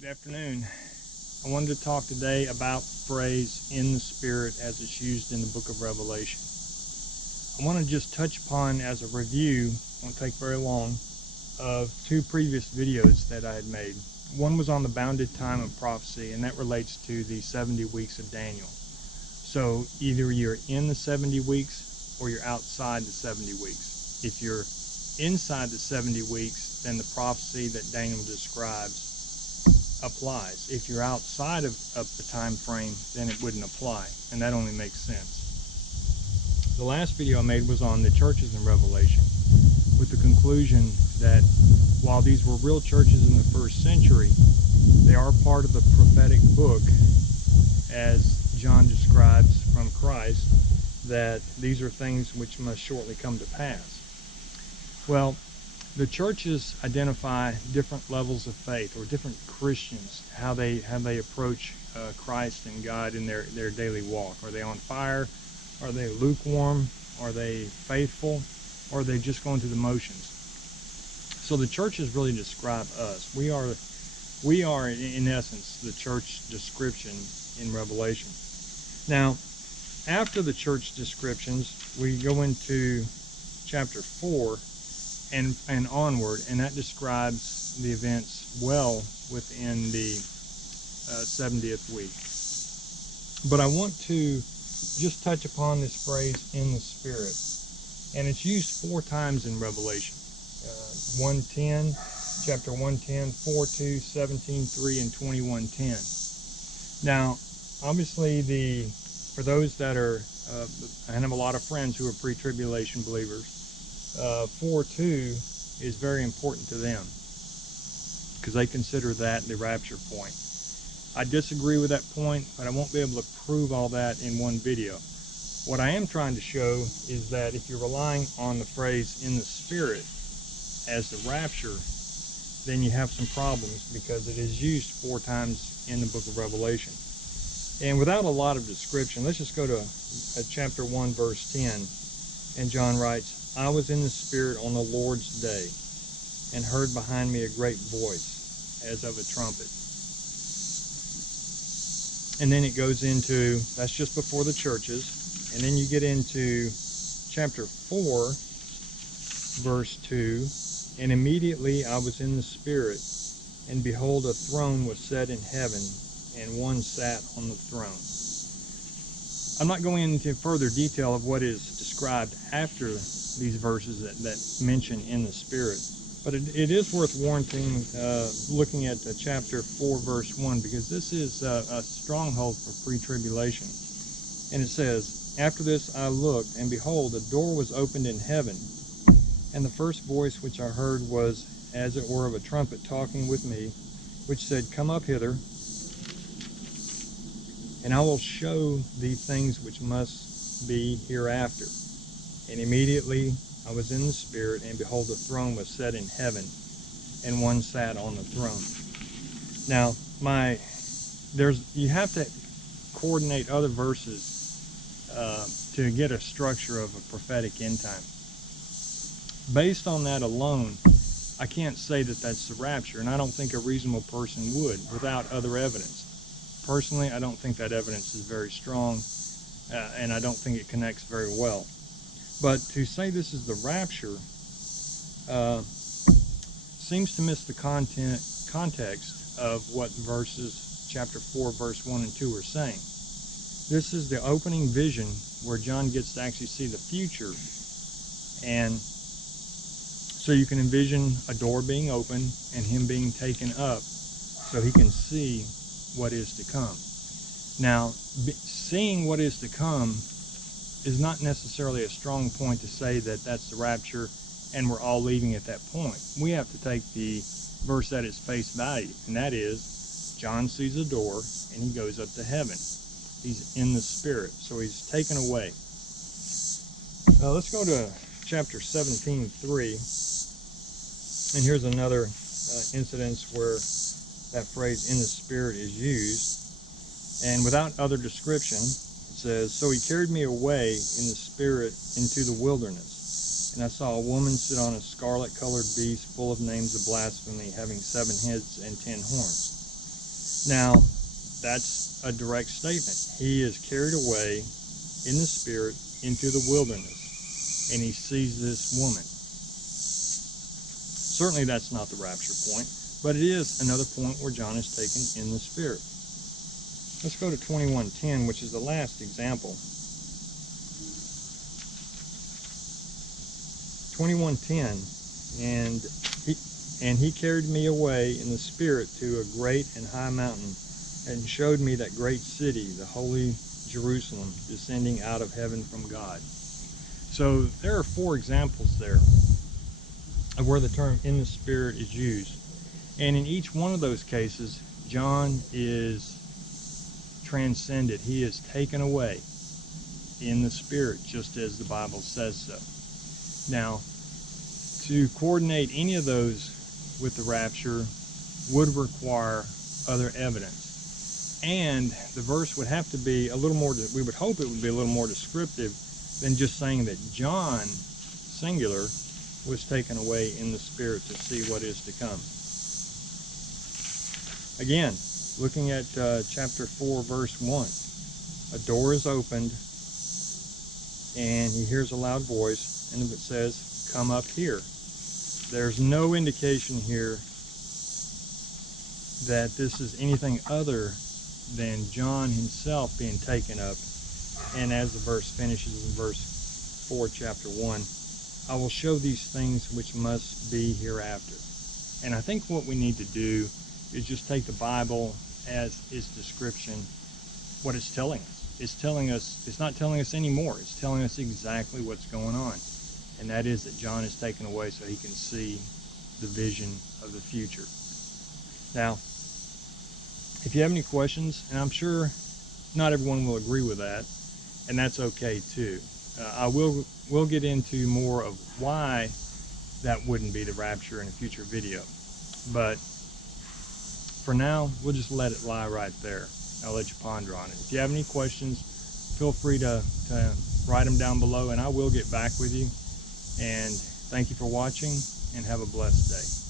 Good afternoon. I wanted to talk today about the phrase "in the Spirit" as it's used in the book of Revelation. I want to just touch upon, as a review, won't take very long, of two previous videos that I had made. One was on the bounded time of prophecy, and that relates to the 70 weeks of Daniel. So either you're in the 70 weeks or you're outside the 70 weeks. If you're inside the 70 weeks, then the prophecy that Daniel describes applies. If you're outside of the time frame, then it wouldn't apply, and that only makes sense. The last video I made was on the churches in Revelation, with the conclusion that while these were real churches in the first century, they are part of the prophetic book, as John describes from Christ, that these are things which must shortly come to pass. Well, the churches identify different levels of faith, or different Christians, how they approach Christ and God in their daily walk. Are they on fire? Are they lukewarm? Are they faithful? Or are they just going through the motions? So the churches really describe us. We are in essence the church description in Revelation. Now, after the church descriptions, we go into chapter 4 and onward, and that describes the events well within the 70th week. But I want to just touch upon this phrase "in the Spirit," and it's used 4 times in Revelation. 1:10, chapter 1:10, 4:2, 17:3, and 21:10. Now, obviously, for those that are, I have a lot of friends who are pre-tribulation believers. 4:2 is very important to them because they consider that the rapture point. I disagree with that point, but I won't be able to prove all that in one video. What I am trying to show is that if you're relying on the phrase "in the Spirit" as the rapture, then you have some problems, because it is used 4 times in the book of Revelation. And without a lot of description, let's just go to chapter 1, verse 10. And John writes, "I was in the Spirit on the Lord's day, and heard behind me a great voice, as of a trumpet." And then it goes into, that's just before the churches, and then you get into chapter 4, verse 2, "And immediately I was in the Spirit, and behold, a throne was set in heaven, and one sat on the throne." I'm not going into further detail of what is described after these verses that mention "in the Spirit," but it is worth warranting looking at chapter 4, verse 1, because this is a stronghold for pre-tribulation. And it says, "After this I looked, and behold, a door was opened in heaven, and the first voice which I heard was as it were of a trumpet talking with me, which said, Come up hither, and I will show thee things which must be hereafter. And immediately I was in the Spirit, and behold, a throne was set in heaven, and one sat on the throne." Now, you have to coordinate other verses to get a structure of a prophetic end time. Based on that alone, I can't say that that's the rapture, and I don't think a reasonable person would without other evidence. Personally, I don't think that evidence is very strong, and I don't think it connects very well. But to say this is the rapture seems to miss the context of what chapter 4, verse 1 and 2 are saying. This is the opening vision where John gets to actually see the future, and so you can envision a door being opened and him being taken up so he can see what is to come. Now, seeing what is to come is not necessarily a strong point to say that that's the rapture and we're all leaving at that point. We have to take the verse at its face value, and that is John sees a door and he goes up to heaven. He's in the Spirit, so he's taken away. Now let's go to chapter 17:3, and here's another incidence where that phrase "in the Spirit" is used, and without other description, it says, "So he carried me away in the Spirit into the wilderness, and I saw a woman sit on a scarlet-colored beast full of names of blasphemy, having 7 heads and 10 horns." Now, that's a direct statement. He is carried away in the Spirit into the wilderness, and he sees this woman. Certainly that's not the rapture point, but it is another point where John is taken in the Spirit. Let's go to 21:10, which is the last example. 21:10, and he carried me away in the Spirit to a great and high mountain, and showed me that great city, the holy Jerusalem, descending out of heaven from God. So there are 4 examples there of where the term in the Spirit is used. And in each one of those cases, John is transcended. He is taken away in the Spirit, just as the Bible says so. Now, to coordinate any of those with the rapture would require other evidence. And the verse would have to be a little more, we would hope it would be a little more descriptive than just saying that John, singular, was taken away in the Spirit to see what is to come. Again, looking at chapter 4, verse 1, a door is opened, and he hears a loud voice, and it says, "Come up here." There's no indication here that this is anything other than John himself being taken up. And as the verse finishes in verse 4, chapter 1, "I will show these things which must be hereafter." And I think what we need to do is just take the Bible as its description, what it's telling us. It's not telling us anymore. It's telling us exactly what's going on. And that is that John is taken away so he can see the vision of the future. Now, if you have any questions, and I'm sure not everyone will agree with that, and that's okay too. I will get into more of why that wouldn't be the rapture in a future video. But for now, we'll just let it lie right there. I'll let you ponder on it. If you have any questions, feel free to write them down below, and I will get back with you. And thank you for watching, and have a blessed day.